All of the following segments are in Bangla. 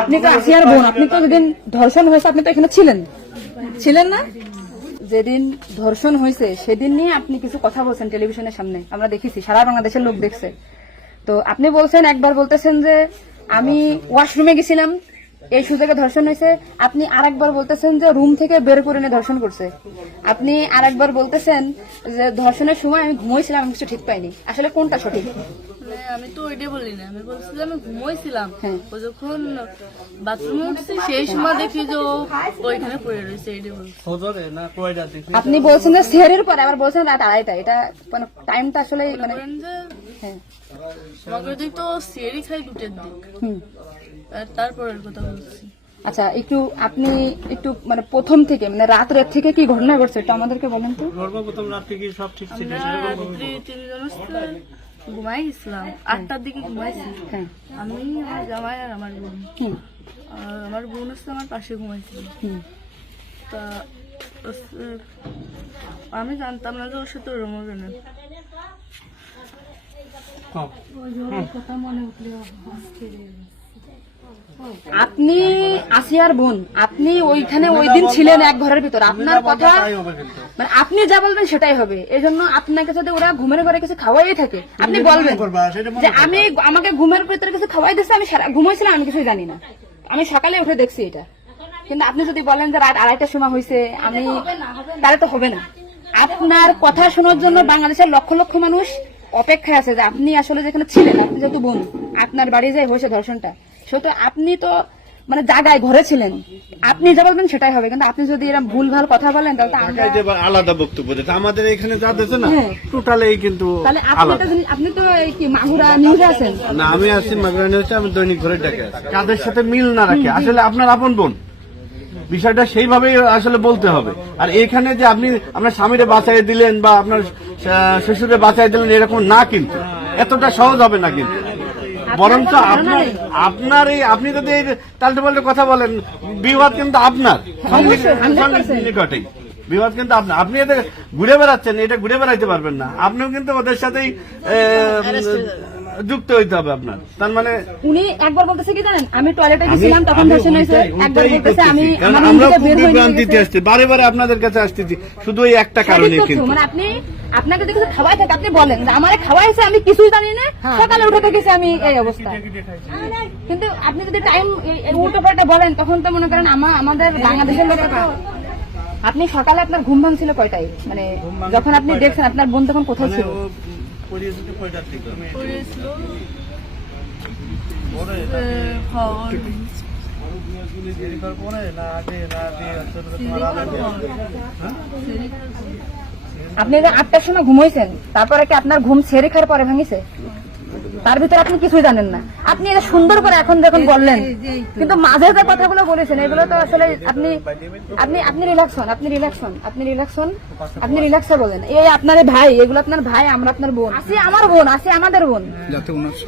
আপনি তো আসিয়ার বোন, আপনি তো যেদিন ধর্ষণ হয়েছে আপনি তো এখানে ছিলেন না? যেদিন ধর্ষণ হয়েছে সেদিন নিয়ে আপনি কিছু কথা বলছেন টেলিভিশনের সামনে, আমরা দেখেছি, সারা বাংলাদেশের লোক দেখছে। তো আপনি বলছেন, একবার বলতেছেন যে আমি ওয়াশরুমে গেছিলাম এই সুযোগে ধর্ষণ হয়েছে, আপনি আরেকবার বলতেছেন যে রুম থেকে বের করে নিয়ে ধর্ষণ করছে, আপনি আরেকবার বলতেছেন যে ধর্ষণের সময় আমি ঘুমোইছিলাম, আমি কিছু ঠিক পাইনি। আসলে কোনটা সঠিক? আমি তো ওইটাই বলি না, আমি বলছিলাম আমি ঘুমোইছিলাম। ও যখন বাথরুমে উঠছি সেই সময় দেখি যে ও ওইখানে পড়ে রয়েছে, এইটাই বলছি। আপনি বলছেন যে সেহরির পরে, আবার বলছেন রাত 2:30টা, এটা মানে টাইমটা আসলে মানে হ্যাঁ আমাকে দিক তো সিয়ারি খাই 2টার দিক, তারপরের কথা বলছি। আচ্ছা, আপনি একটু মানে প্রথম থেকে মানে রাত থেকে কি ঘটনা ঘটছে একটু আমাদেরকে বলেন তো। সর্বপ্রথম রাত থেকে সব ঠিক ছিল, ঘুমাই গেছিলাম 8টার দিকে ঘুমাইছি। আমি, আমার জামাই আর আমার বোন, আমার বোন হচ্ছে আমার পাশে ঘুমাইছিল। তা আমি জানতাম না যে ওর সাথে ওরম হবে না। আপনি আসিয়ার বোন, আপনি ওইখানে ওই দিন ছিলেন এক ঘরের ভিতর, আপনার কথা মানে আপনি যা বলবেন সেটাই হবে। এই জন্য আপনাকে যদি ওরা ঘুমের ঘরে কিছু খাওয়াই থাকে আপনি বলবেন যে আমাকে ঘুমের ভিতরে কিছু খাওয়াই দিচ্ছে, আমি ঘুমাইছিলাম, আমি কিছুই জানি না, আমি সকালে উঠে দেখছি এটা। কিন্তু আপনি যদি বলেন যে রাত 2:30টার সময় হয়েছে, আমি তাহলে তো হবে না। আপনার কথা শোনার জন্য বাংলাদেশের লক্ষ লক্ষ মানুষ অপেক্ষায় আছে যে আপনি আসলে যেখানে ছিলেন, আপনি যেহেতু বোন, আপনার বাড়ি যে হয়েছে ধর্ষণটা, সেহেতু আপনি তো মানে জায়গায় ঘরে ছিলেন, আপনি যা বলবেন সেটাই হবে। কিন্তু আপনি যদি এরকম ভুল ভাল কথা বলেন তাহলে তো আমরা আলাদা বক্তব্য দিতে, আমাদের এখানে যা দিচ্ছে না টোটালি কিন্তু তাহলে আপনি তো এই কি মাগুরা নিউজে আছেন না, আমি আছি মাগুরা নিউজে, আমি দৈনিক ঘরে ডাকে আছি। কাদের সাথে মিল না রাখে আসলে আপনার আপন বোন, বিষয়টা সেইভাবেই আসলে বলতে হবে। আর এখানে যে আপনি আপনার স্বামীরে বাঁচাই দিলেন বা আপনার শ্বশুরে বাঁচাই দিলেন এরকম না, কিন্তু এতটা সহজ হবে না। কিন্তু বরঞ্চ আপনার এই আপনি যদি এই তাল্টে পাল্টে কথা বলেন, বিবাদ কিন্তু আপনার নিকটেই, বিবাদ কিন্তু আপনার। আপনি এদের ঘুরে বেড়াচ্ছেন, এটা ঘুরে বেড়াইতে পারবেন না, আপনিও কিন্তু ওদের সাথেই যুক্ত হইতে হবে আপনার। তার মানে উনি একবার বলতেছে কি জানেন, আমি টয়লেটে গেছিলাম তখন ধর্ষণ হয়েছে, একবার বলতেছে আমি আমরা খুবই ভ্রান্তিতে আসছি, বারে বারে আপনাদের কাছে আসতেছি শুধু এই একটা কারণে। কিন্তু মানে আপনাকে যদি কিছু খাওয়াই থাকে আপনি বলেন যে আমারে খাওয়াইছে, আমি কিছুই জানি না, সকালে উঠে দেখেছি আমি এই অবস্থা। কিন্তু আপনি যদি টাইম উল্টো পাল্টা বলেন তখন তো মনে করেন আমাদের বাংলাদেশের লোকের, আপনি সকালে আপনার ঘুম ভাঙছিল কয়টায়, মানে যখন আপনি দেখছেন আপনার বোন তখন কোথায় ছিল? আপনি 8টার সময় ঘুমাইছেন, তারপরে কি আপনার ঘুম ছেড়ে খাওয়ার পরে ভাঙিছে? তার ভিতরে আপনি কিছুই জানেন না। আপনি এটা সুন্দর করে এখন যখন বললেন, কিন্তু মাঝে যে কথাগুলো বলেছেন এগুলো তো আসলে আপনি রিল্যাক্স হন, আপনি রিল্যাক্সে বলেন। এই আপনার ভাই, এগুলো আপনার ভাই, আমরা আপনার বোন, আসি আমার বোন, আসি আমাদের বোন,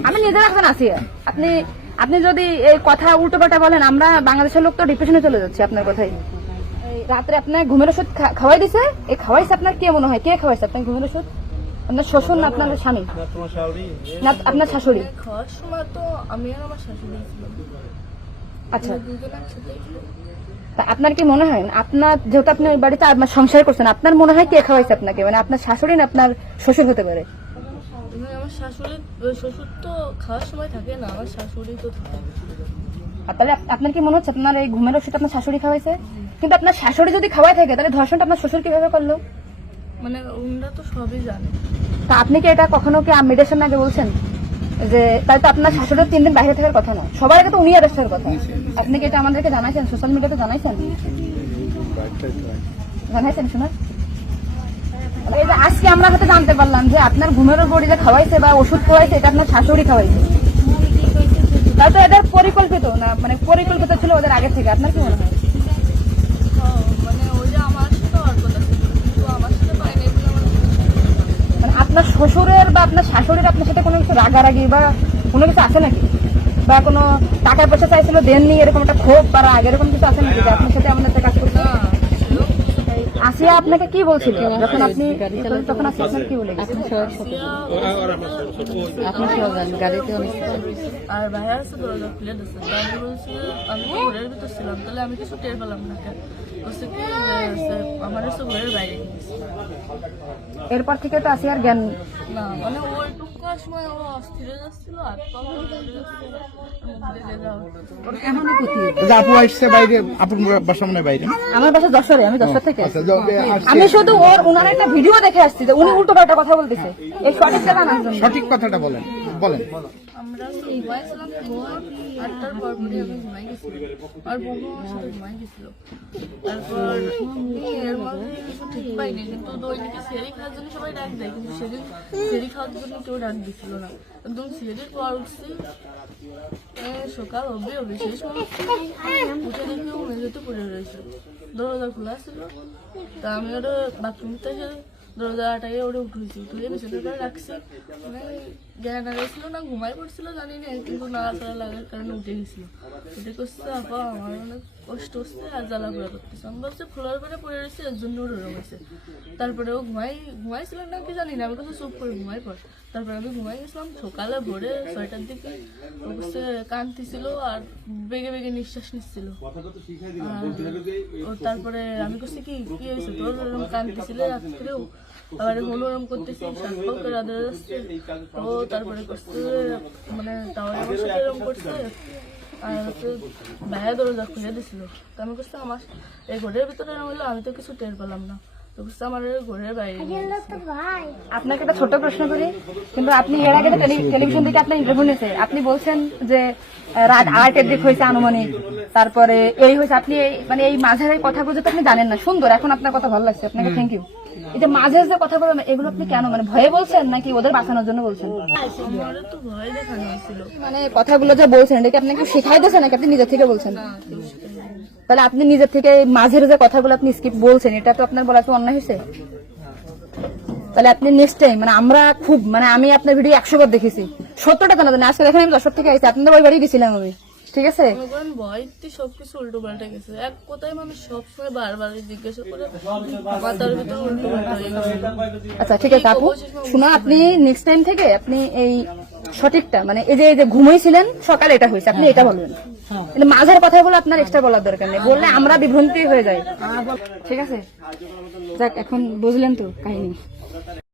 আমি নিজের এখন আসি। আপনি যদি এই কথা উল্টো পাল্টা বলেন, আমরা বাংলাদেশের লোক তো ডিপ্রেশনে চলে যাচ্ছে আপনার কথাই। রাত্রে আপনার ঘুমের ওষুধ খাওয়াই দিছে, এই খাওয়াইছে আপনার কে মনে হয়, কে খাওয়াইছে আপনার ঘুমের ওষুধ? আপনার শ্বশুর না আপনার স্বামী না আপনার শাশুড়ি? খাওয়ার সময় তো আমি আর আমার শাশুড়ি ছিলাম। আচ্ছা, তা আপনার কি মনে হয়, আপনার যেহেতু আপনি ওই বাড়িতে আপনার সংসার করছেন, আপনার মনে হয় কে খাওয়াইছে আপনাকে, মানে আপনার শাশুড়ি না আপনার শ্বশুর হতে পারে? আমার শাশুড়ি, শ্বশুর তো খাওয়ার সময় থাকে না, আমার শাশুড়ি তো থাকে। তাহলে আপনার কি মনে হচ্ছে আপনার এই ঘুমের ওষুধ আপনার শাশুড়ি খাওয়াইছে? কিন্তু আপনার শাশুড়ি যদি খাওয়াই থাকে তাহলে ধর্ষণটা আপনার শ্বশুর কিভাবে করলো? মানে ওনারা তো সবই জানে। তা আপনি কি এটা কখনো কি মেডিটেশন আগে বলছেন যে তাই তো আপনার শাশুড়ির 3 দিন বাইরে থাকার কথা না, সবার আগে তো উনি অ্যারেস্ট হওয়ার কথা? আপনি কি এটা আমাদেরকে জানাইছেন, সোশ্যাল মিডিয়াতে জানাইছেন শোনা? এই যে আজকে আমরা হয়তো জানতে পারলাম যে আপনার ঘুমের বড়ি যে খাওয়াইছে বা ওষুধ খাওয়াইছে এটা আপনার শাশুড়ি খাওয়াইছে, তাই তো এদের পরিকল্পিত না, মানে পরিকল্পিত ছিল ওদের আগে থেকে। আপনার কি মনে হয়? মানে ওই যে আমার সাথে আর কথা ছিল, কিন্তু আমার সাথে পাইনি বলে মানে আপনার শ্বশুরের বা আপনার শাশুড়ির আপনার সাথে কোনো কিছু রাগারাগি বা কোনো কিছু আছে নাকি, বা কোনো টাকা পয়সা চাইছিল দেননি, এরকম একটা ক্ষোভ বা রাগ এরকম কিছু আছে নাকি যে আপনার সাথে আমাদের কাজ করতে? আসিয়া আপনাকে কি বলছিল যখন আপনি তখন আসিয়া আপনাকে কি বলে গেছে? আর ভাইয়া আছে দরজা খুলে দিচ্ছে, তো আমি বলছি আমি তো ঘরের ভিতর ছিলাম, তাহলে আমি কিছু টের পেলাম না কেন? বলছে কি আমার হচ্ছে ঘরের বাইরে গেছে। এরপর থেকে তো আসিয়ার জ্ঞান না মানে ওইটুকু সময় ও অস্থির হয়ে যাচ্ছিল, হাত পা ঘুরে যাচ্ছিল, আপু আসছে বাইরে, আপুর বাসা মনে হয় বাইরে। আমার বাসা যশোরে, আমি যশোর থেকে আচ্ছা, আমি শুধু ওনার একটা ভিডিও দেখে আসছি যে উনি উল্টো পাল্টা কথা বলতেছে, এই সঠিকটা জানার জন্য। সঠিক কথাটা বলেন বলেন। আমরা ঘুমাইছিলাম, 8টার পর পরে আমি ঘুমাই গেছিলাম, আর বউ আমার সাথে ঘুমাই গেছিল। তারপর এর মধ্যে কিছু ঠিক পাইনি, কিন্তু দৈনিকে সেরি খাওয়ার জন্য সবাই ডাক দেয়, কিন্তু সেদিন সেরি খাওয়ার জন্য কেউ ডাক দিছিল না। একদম সেরির পর উঠছি, সকাল হবে সেই সময় উঠে দেখি ও মেঝেতে পড়ে রয়েছে, দরজা খোলা ছিল। তা আমি ওটা বাথরুম থেকে দরজাটাকে ওটা উঠেছি, উঠে বিছানাটা রাখছি, মানে জ্ঞান হারাইছিল না ঘুমাই পড়ছিল জানি না, কিন্তু নাড়াচাড়া লাগার কারণে উঠে গেছিল। উঠে করছে আপা আমার অনেক কষ্ট হচ্ছে আর জ্বালা পোড়া করতেছে, আমি বলছে ফ্লোর করে পড়ে রয়েছে এর জন্য ওরকম হয়েছে। তারপরে ও ঘুমাইছিল না কি জানি না, আমি কাছে চুপ করে ঘুমাই পড়। তারপরে আমি ঘুমাই গেছিলাম, সকালে ভোরে 6টার দিকে ও বসে কাঁদতেছিল আর বেগে বেগে নিঃশ্বাস নিচ্ছিল। ও তারপরে আমি করছি কি হয়েছে তোর, ওরকম কাঁদতেছিল রাত্রেও, আবার ওরকম করতেছি, সাত করে আদর যাচ্ছে। ও তারপরে করছে মানে তাও আমার সাথে এরকম করছে, আর হচ্ছে ভাইয়া দরজা খুলে দিছিল। তো আমি করছি আমার এই ঘরের ভিতরে এরকম হলো, আমি তো কিছু টের পেলাম না, তো করছে আমার ঘরের বাইরে নিয়ে গেছে। আপনাকে একটা ছোট প্রশ্ন করি, কিন্তু আপনি এর আগে তো টেলিভিশন থেকে আপনার ইন্টারভিউ নিয়েছে, আপনি বলছেন যে রাত 8-এর দিক হয়েছে আনুমানিক, তারপরে এই হয়েছে, আপনি মানে এই মাঝের এই কথাগুলো তো আপনি জানেন না। সুন্দর, এখন আপনার কথা ভালো লাগছে, আপনাকে থ্যাংক ইউ। এই যে মাঝের যে কথা বলেন এগুলো আপনি কেন, মানে ভয়ে বলছেন নাকি ওদের বাঁচানোর জন্য বলছেন? আমার তো ভয় দেখানো হয়েছিল। মানে কথাগুলো যে বলছেন এটা কি আপনাকে শেখাই দিয়েছে নাকি আপনি নিজের থেকে বলছেন? না কেউ শেখায়নি। তাহলে আপনি নিজের থেকে এই মাঝের যে কথাগুলো আপনি স্কিপ বলছেন, এটা তো আপনার বলা তো অন্যায় হয়েছে। তাহলে আপনি নেক্সট টাইম, মানে আমরা খুব, মানে আমি আপনার ভিডিও 100 বার দেখেছি, 70টা জানা জানি, আজকে দেখেন আমি 10 থেকে আইছি, আপনাদের ওই বাড়ি গেছিলাম আমি, ঠিক আছে? মনে করেন ভয়তে সবকিছু উল্টো পাল্টে গেছে, এক কথায় মানুষ সবসময় বারবার জিজ্ঞাসা করে মাথার ভিতরে উল্টো পাল্টা হয়ে গেছে। আচ্ছা ঠিক আছে আপু, শুনো, আপনি নেক্সট টাইম থেকে আপনি এই সঠিকটা, মানে এই যে ঘুমাইছিলেন সকালে এটা হয়েছে, আপনি এটা বলবেন, কিন্তু মাঝের কথাগুলো আপনার এক্সট্রা বলার দরকার নেই, বললে আমরা বিভ্রান্তি হয়ে যাই, ঠিক আছে? যাক, এখন বুঝলেন তো কাহিনী।